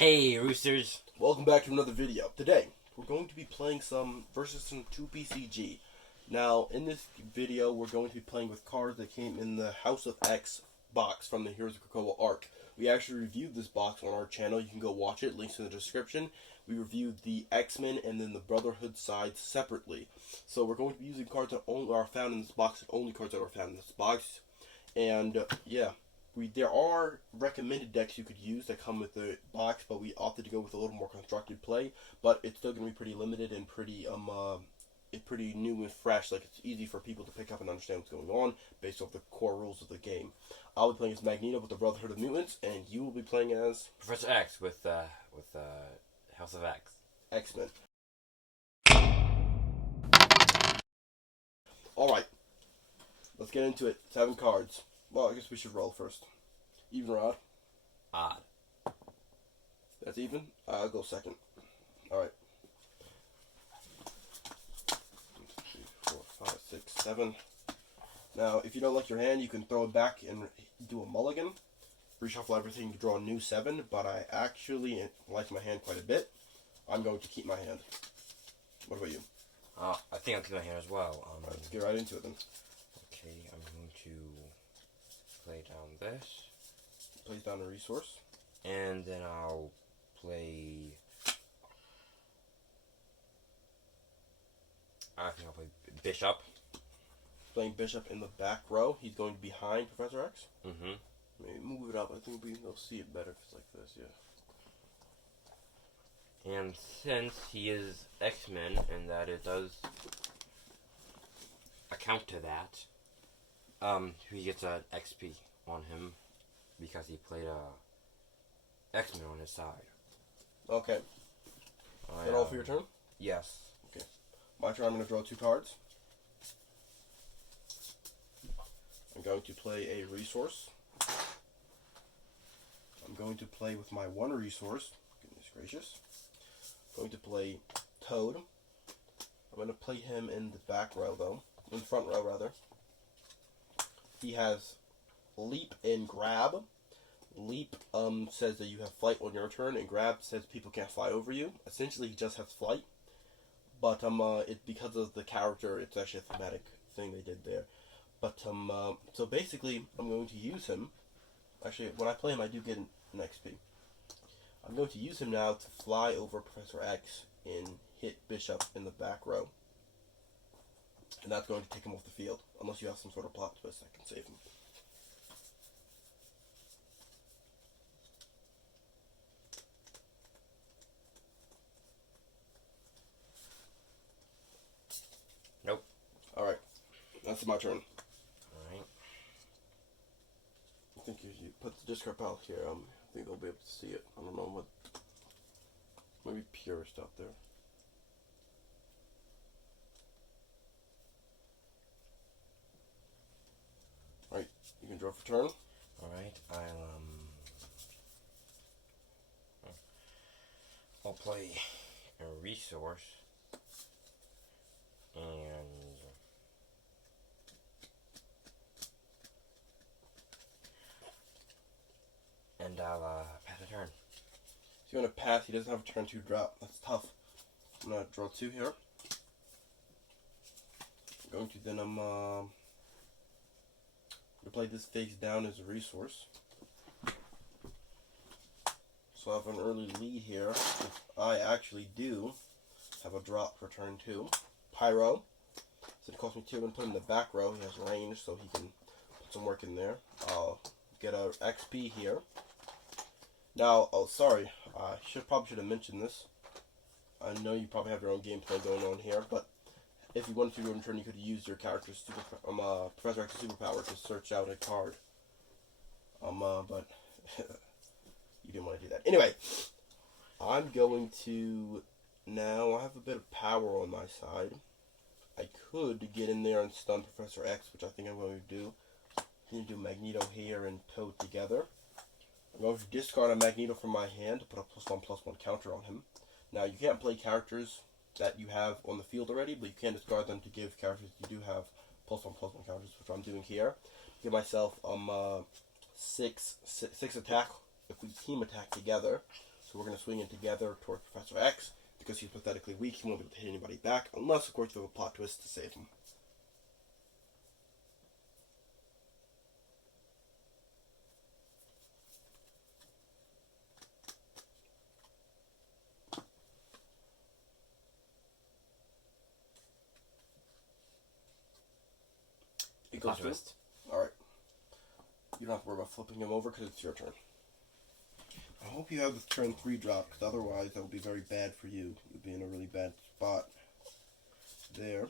Hey, Roosters! Welcome back to another video. Today, we're going to be playing some versus some 2pcg. Now, in this video, we're going to be playing with cards that came in the House of X box from the Heroes of Krakoa arc. We actually reviewed this box on our channel. You can go watch it. Links in the description. We reviewed the X-Men and then the Brotherhood sides separately. So we're going to be using cards that only are found in this box, and only cards that are found in this box. And, yeah. There are recommended decks you could use that come with the box, but we opted to go with a little more constructed play. But it's still going to be pretty limited and pretty new and fresh. Like, it's easy for people to pick up and understand what's going on based off the core rules of the game. I'll be playing as Magneto with the Brotherhood of Mutants, and you will be playing as Professor X with House of X. X-Men. Alright, let's get into it. 7 cards. Well, I guess we should roll first. Even or odd? Odd. That's even? I'll go second. Alright. 1, 2, 3, 4, 5, 6, 7. Now, if you don't like your hand, you can throw it back and do a mulligan. Reshuffle everything to draw a new 7, but I actually like my hand quite a bit. I'm going to keep my hand. What about you? I think I'll keep my hand as well. Alright, let's get right into it then. Okay, I'm going to play down this. Place down a resource. And then I'll play... I think I'll play Bishop. Playing Bishop in the back row. He's going behind Professor X. Mm-hmm. Maybe move it up. I think they'll see it better if it's like this, yeah. And since he is X-Men, and that it does account to that, he gets an XP on him because he played a X-Men on his side. Okay. Is that all for your turn? Yes. Okay. My turn, I'm going to draw 2 cards. I'm going to play a resource. I'm going to play with my 1 resource. Goodness gracious. I'm going to play Toad. I'm going to play him in the back row, though. In the front row, rather. He has Leap and Grab. Leap says that you have flight on your turn, and Grab says people can't fly over you. Essentially, he just has flight. But because of the character, it's actually a thematic thing they did there. But so basically, I'm going to use him. Actually, when I play him, I do get an XP. I'm going to use him now to fly over Professor X and hit Bishop in the back row. And that's going to take him off the field, unless you have some sort of plot twist that can save him. Nope. Alright, that's my turn. Alright. I think if you put the discard pile here, I think they'll be able to see it. I don't know what. Maybe purist out there. Alright, you can draw for turn. Alright, I'll play a resource. And I'll pass a turn. He's going to pass. He doesn't have a turn 2 drop. That's tough. I'm going to draw 2 here. I'm going to then I'm going to play this face down as a resource. So I have an early lead here. If I actually do have a drop for turn 2. Pyro. So it costs me 2. I'm going to put him in the back row. He has range, so he can put some work in there. I'll get a XP here. Now, oh sorry, I probably should have mentioned this. I know you probably have your own gameplay going on here, but if you wanted to go in turn, you could use your character's Professor X's superpower to search out a card. But you didn't want to do that. Anyway, I'm going to now. I have a bit of power on my side. I could get in there and stun Professor X, which I think I'm going to do. I'm going to do Magneto here and Toad together. I'm going to discard a Magneto from my hand to put a +1/+1 counter on him. Now, you can't play characters that you have on the field already, but you can discard them to give characters you do have +1/+1 counters, which I'm doing here. Give myself six attack if we team attack together. So we're going to swing in together toward Professor X. Because he's pathetically weak, he won't be able to hit anybody back, unless, of course, you have a plot twist to save him. It goes Plot twist. Alright. You don't have to worry about flipping him over because it's your turn. I hope you have the turn 3 drop, because otherwise that would be very bad for you. You'd be in a really bad spot. There. I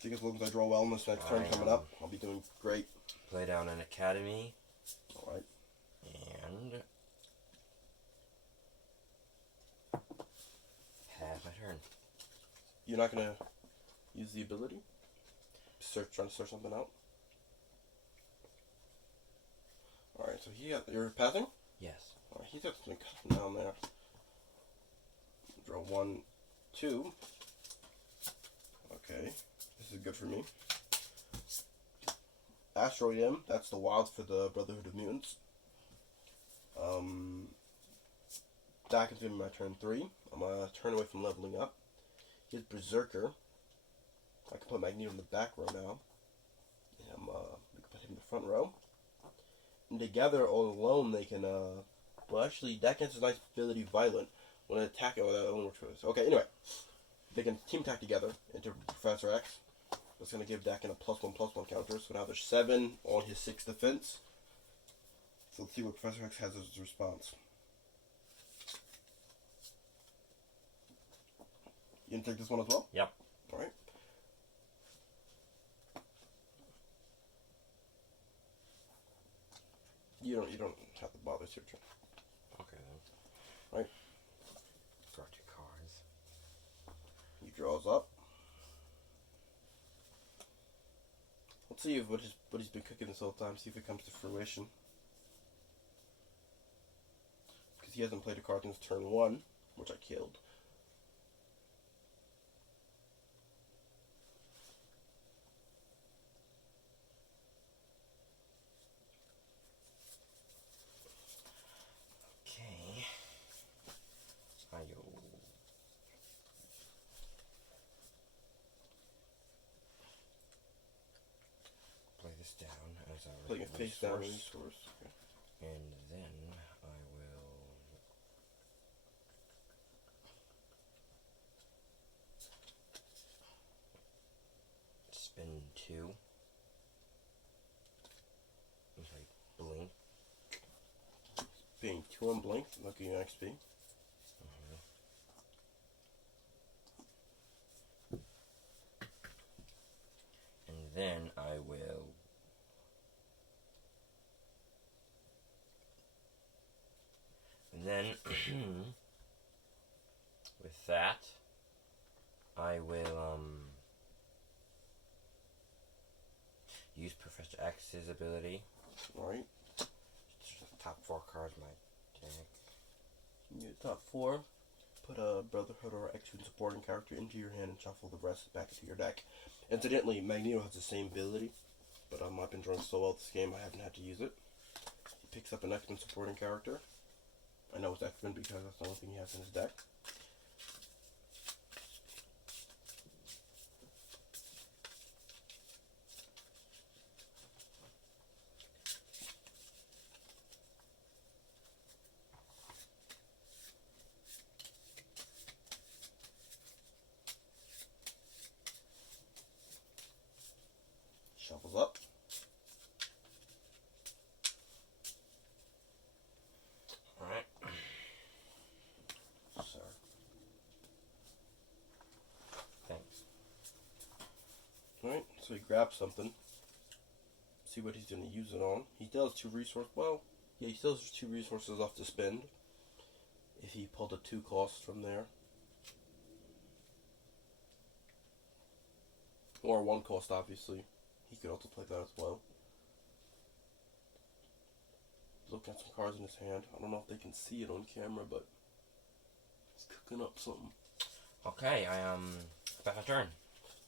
think as long as I draw well in this next turn coming up, I'll be doing great. Play down an academy. Alright. And have my turn. You're not going to use the ability? Trying to search something out? Alright, so you're passing? Yes. Alright, he's got something custom down there. Draw 1, 2. Okay, this is good for me. Asteroid M, that's the wild for the Brotherhood of Mutants. That is going to be my turn 3. I'm going to turn away from leveling up. Here's Berserker. I can put Magneto in the back row now. And we can put him in the front row. And together, all alone, they can, well, actually, that gets a nice ability, Violent. When I attack it, that only works for this. Okay, anyway. They can team attack together into Professor X. That's going to give Dakin a +1/+1 counter. So now there's 7 on his 6 defense. So let's see what Professor X has as his response. You gonna take this one as well? Yep. Alright. You don't have to bother, it's your turn. Okay then. Right. Draw 2 cards. He draws up. Let's see what he's been cooking this whole time, see if it comes to fruition. Because he hasn't played a card since turn 1, which I killed. Okay. Play this down as a Putting a face down resource. Okay. And then I will spin 2. I'm sorry, blink. Being 2 on blink, looking at XP. And then I will with that I will use Professor X's ability. Alright. Top 4 cards of my deck. You get top 4. Put a Brotherhood or X-Men supporting character into your hand and shuffle the rest back into your deck. Incidentally, Magneto has the same ability, but I've been drawing so well this game I haven't had to use it. He picks up an X-Men supporting character. I know it's X-Men because that's the only thing he has in his deck. Shuffles up. Alright. Sir. Thanks. Alright, so he grabs something. See what he's going to use it on. He still has 2 resources. Well, yeah, he still has 2 resources left to spend. If he pulled a 2 cost from there. Or a 1 cost, obviously. He could also play that as well. Looking at some cards in his hand. I don't know if they can see it on camera, but he's cooking up something. Okay, back my turn.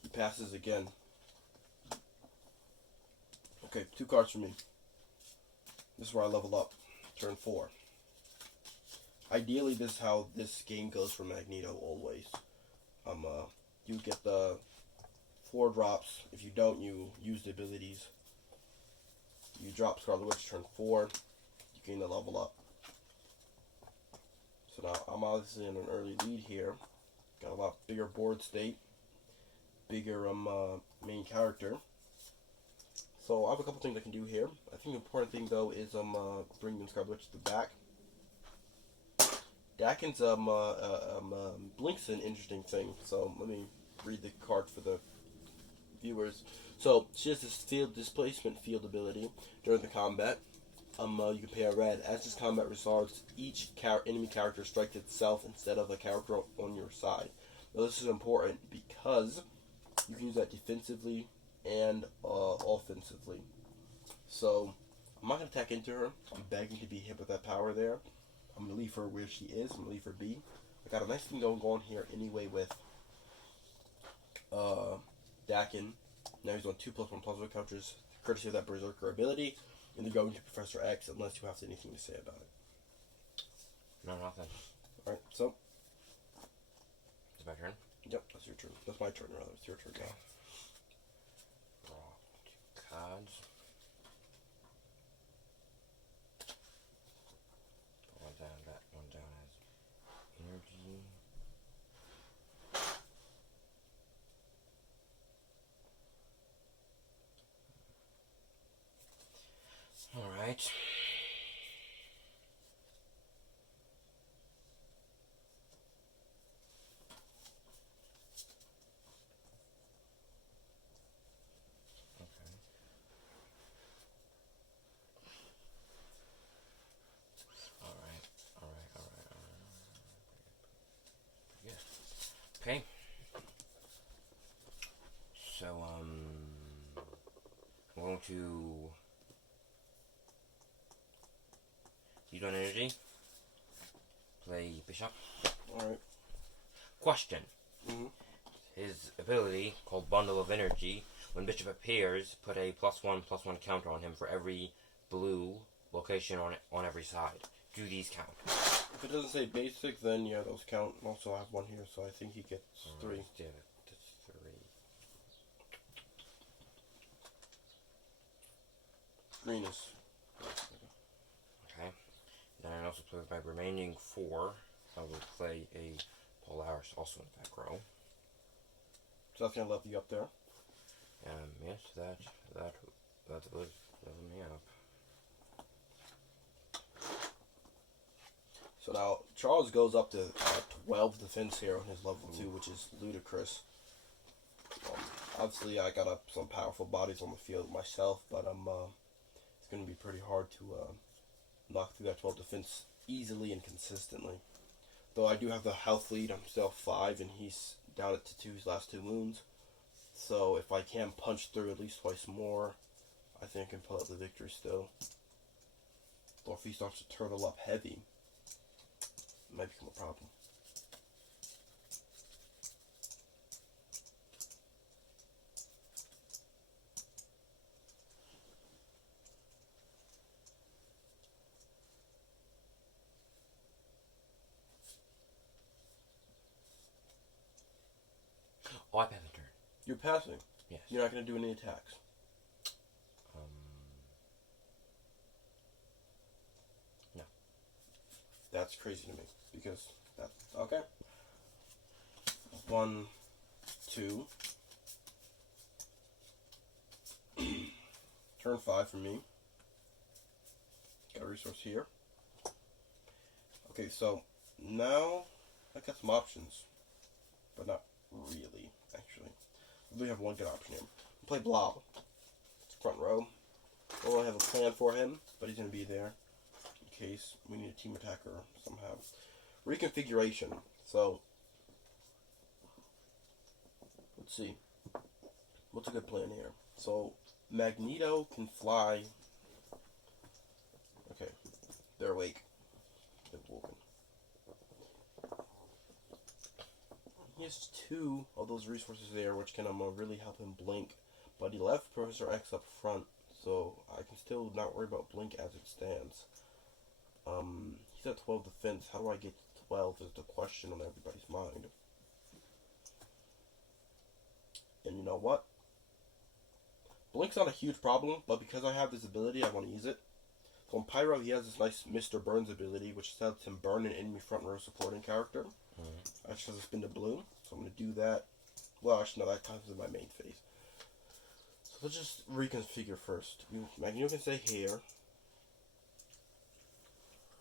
He passes again. Okay, 2 cards for me. This is where I level up. Turn 4. ideally, this is how this game goes for Magneto always. You get the 4 drops. If you don't, you use the abilities. You drop Scarlet Witch turn 4. You gain the level up. So now I'm obviously in an early lead here. Got a lot bigger board state, bigger main character. So I have a couple things I can do here. I think the important thing though is bringing Scarlet Witch to the back. Dakin's Blink's an interesting thing. So let me read the card for the viewers. So she has this field displacement field ability during the combat. You can pay a red. As this combat resolves, each enemy character strikes itself instead of a character on your side. Now this is important because you can use that defensively and offensively. So I'm not going to attack into her. I'm begging to be hit with that power there. I'm going to leave her where she is. I'm going to leave her be. I got a nice thing going on here anyway with Dakin. Now he's on 2+1 plasma counters, courtesy of that Berserker ability. And they're going to Professor X unless you have anything to say about it. No, nothing. Alright, so. It's my turn? Yep, that's your turn. That's my turn, rather. It's your turn now. Draw 2 cards. Put one down, that one down as energy. Alright. Okay. So, I'm going to use one energy. Play Bishop. Alright. Question. Mm-hmm. His ability, called Bundle of Energy, when Bishop appears, put a +1/+1 counter on him for every blue location on every side. Do these count? If it doesn't say basic, then yeah, those count. Also, I have one here, so I think he gets 3. Yeah, that's 3. Green is. Okay. Then I also play with my remaining 4. I will play a Polaris also in the back row. So that's gonna level you up there. Yes, that would level me up. So now Charles goes up to 12 defense here on his level 2, which is ludicrous. Obviously, I got some powerful bodies on the field myself, but it's going to be pretty hard to knock through that 12 defense easily and consistently. Though I do have the health lead, I'm still 5, and he's down at 2's last 2 wounds. So if I can punch through at least twice more, I think I can pull out the victory still. Or if he starts to turtle up heavy, it might become a problem. Oh, I pass a turn. You're passing. Yes. You're not going to do any attacks. No. That's crazy to me. Because that. Okay. 1, 2. Turn 5 for me. Got a resource here. Okay, so now I got some options. But not really, actually. I do have one good option here. I'll play Blob. It's front row. Well, I have a plan for him, but he's going to be there in case we need a team attacker somehow. Reconfiguration. So, let's see. What's a good plan here? So, Magneto can fly. Okay, they're awake. They're woken. He has 2 of those resources there, which can really help him blink. But he left Professor X up front, so I can still not worry about blink as it stands. he's at 12 defense. How do I get to 12 is the question on everybody's mind. And you know what? Blink's not a huge problem, but because I have this ability, I want to use it. So on Pyro, he has this nice Mr. Burns ability, which lets him burn an enemy front row supporting character. I just have to spin the blue, so I'm going to do that. Well, actually, no, that comes in my main phase. So let's just reconfigure first. Magneto can stay here.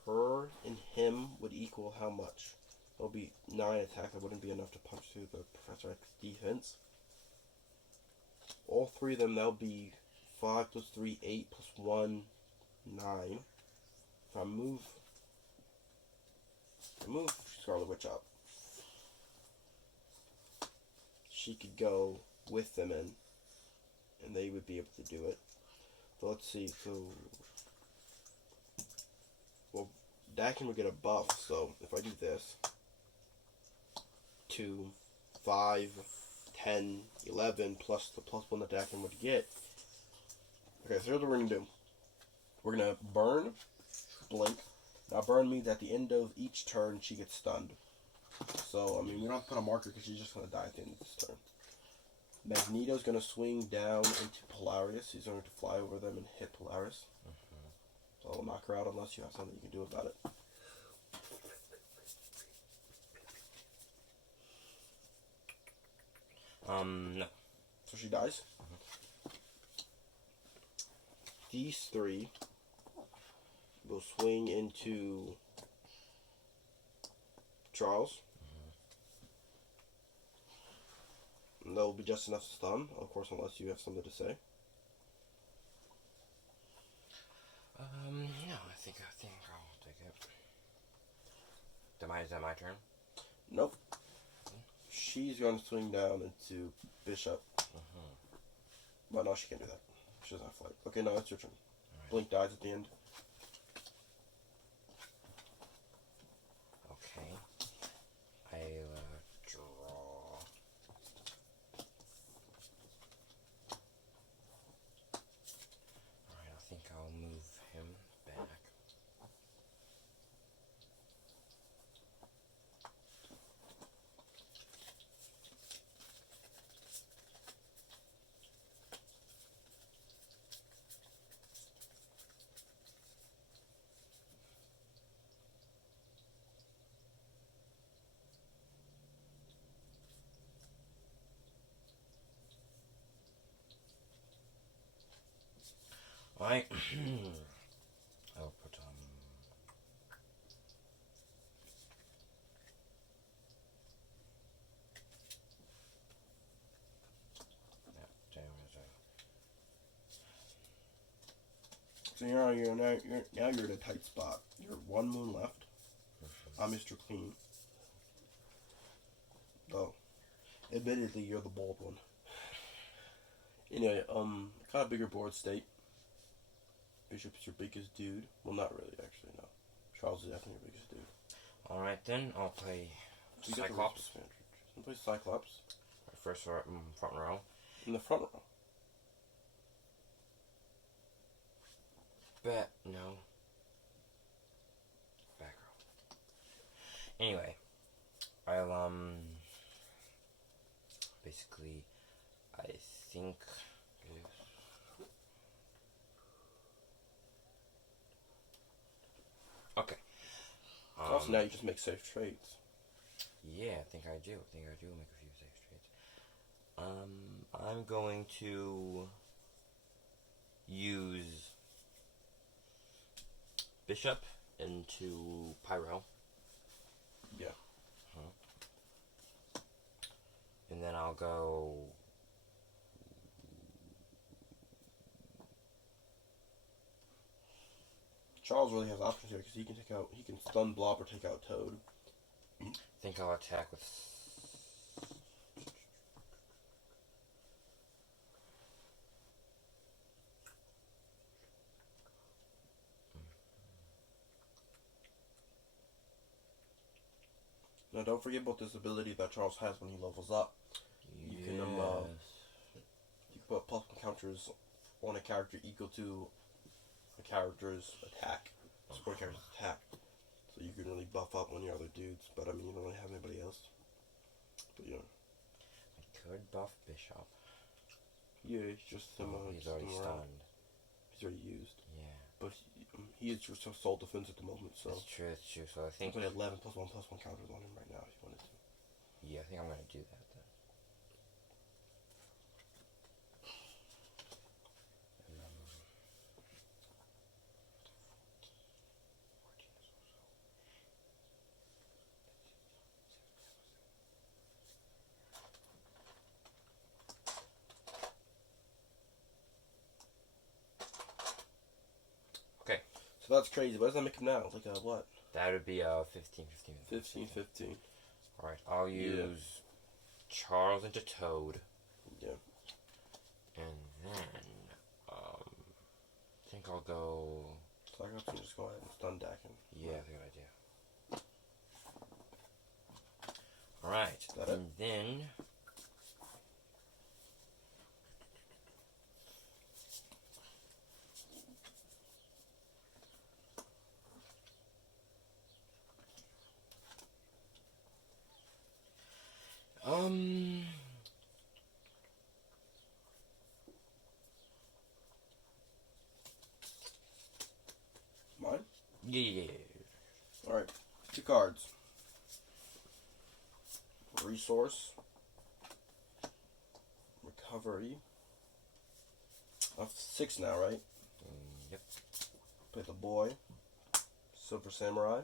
Her and him would equal how much? It'll be 9 attack. That wouldn't be enough to punch through the Professor X defense. All three of them, that'll be 5 plus 3, 8 plus 1, 9. If I move Scarlet Witch up, she could go with them in, and they would be able to do it. So let's see, well, Dakin would get a buff, so if I do this, 2, 5, 10, 11, plus the +1 that Dakin would get. Okay, so here's what we're going to do. We're going to burn, blink. Now burn means at the end of each turn, she gets stunned. So, I mean, we don't have to put a marker because she's just going to die at the end of this turn. Magneto's going to swing down into Polaris. He's going to fly over them and hit Polaris. So I'll knock her out unless you have something you can do about it. No. So she dies. These three will swing into Charles. And that'll be just enough to stun, of course, unless you have something to say. No, I think I'll take it. Is that my turn? Nope. She's going to swing down into Bishop. Well, no, she can't do that. She doesn't have flight. Okay, no, it's your turn. Right. Blink dies at the end. Okay. I'll draw. Alright, I think I'll move him back. Alright. I'll put So now you're in a tight spot. You're 1 moon left. I'm Mr. Clean. Oh, admittedly, you're the bald one. Anyway, kind of bigger board state. Bishop's your biggest dude. Well, not really, actually, no. Charles is definitely your biggest dude. Alright then, I'll play Cyclops. I'll play Cyclops. First front row. In the front row. No. Back row. Anyway, I'll, basically, I think... Okay. Also, now you just make safe trades. Yeah, I think I do. make a few safe trades. I'm going to use Bishop into Pyro. Yeah. And then I'll go... Charles really has options here because he can stun Blob or take out Toad. I think I'll attack with... Now don't forget about this ability that Charles has when he levels up. You can put +1 counters on a character equal to a character's attack. Support character's attack. So buff up one of your other dudes, but I mean, you don't really have anybody else. But yeah. I could buff Bishop. Yeah, he's just he's already stunned. He's already used. Yeah. But he is just assault defense at the moment, so. It's true, it's true. So I think. I'm putting 11 +1/+1 counters on him right now if you wanted to. Yeah, I think I'm gonna do that then. Okay. So that's crazy. What does that make him now? Like a what? That would be 15, 15. 15. Alright, I'll use Charles into Toad. Yeah. And then, I think I'll go... Cyclops and just go ahead and stun deck him. Yeah, that's a good idea. Alright, that and then... Mine? Yeah. Alright, 2 cards. Resource. Recovery. Of 6 now, right? Yep. Play the boy. Silver Samurai.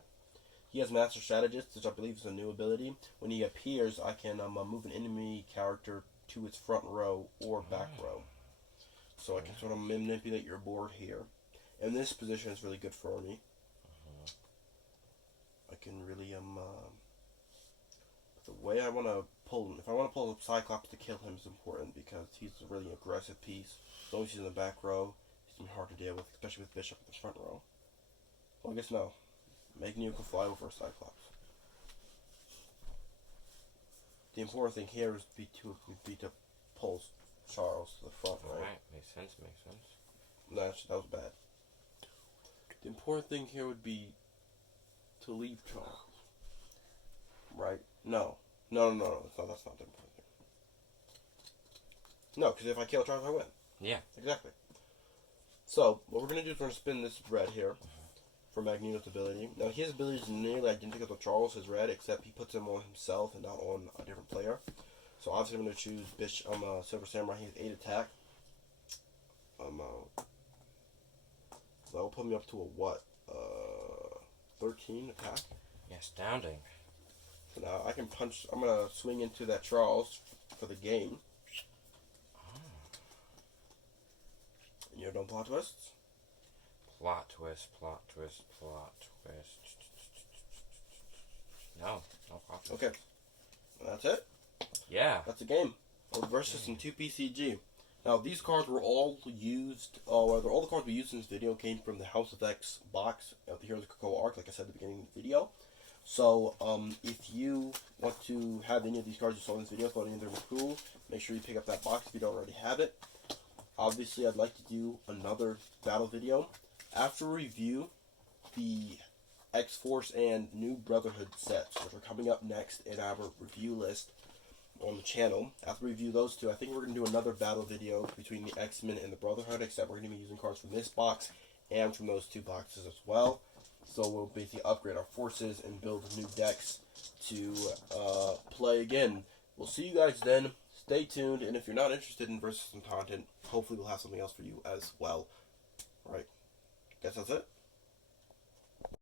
He has Master Strategist, which I believe is a new ability. When he appears, I can move an enemy character to its front row or back row. So I can sort of manipulate your board here. And this position is really good for me. I can really, the way I want to pull him, if I want to pull up Cyclops to kill him is important because he's a really aggressive piece. As long as he's in the back row, he's going to be hard to deal with, especially with Bishop in the front row. Well, I guess no. Magneto can fly over Cyclops. The important thing here is to pull Charles to the front, right? Alright, makes sense. That was bad. The important thing here would be to leave Charles. Right? No. That's not the important thing. No, because if I kill Charles, I win. Yeah. Exactly. So, what we're going to do is we're going to spin this red here for Magneto's ability. Now, his ability is nearly identical to Charles' red, except he puts them on himself and not on a different player. So, obviously, I'm going to choose Silver Samurai. He has 8 attack. That will put me up to a what? 13 attack? Yeah, astounding. So now I can punch. I'm going to swing into that Charles for the game. And you don't plot twists? Plot twist. No plot twist. Okay. That's it? Yeah. That's the game. Versus in 2pcg. Now, these cards were all used, all the cards we used in this video came from the House of X box of the Heroes of Krakoa arc, like I said at the beginning of the video. So, if you want to have any of these cards you saw in this video, thought any of them were cool, make sure you pick up that box if you don't already have it. Obviously, I'd like to do another battle video. After review the X-Force and new Brotherhood sets, which are coming up next in our review list on the channel. After we review those two, I think we're going to do another battle video between the X-Men and the Brotherhood, except we're going to be using cards from this box and from those two boxes as well. So we'll basically upgrade our forces and build new decks to play again. We'll see you guys then. Stay tuned, and if you're not interested in Versus some content, hopefully we'll have something else for you as well. Alright, guess that's it.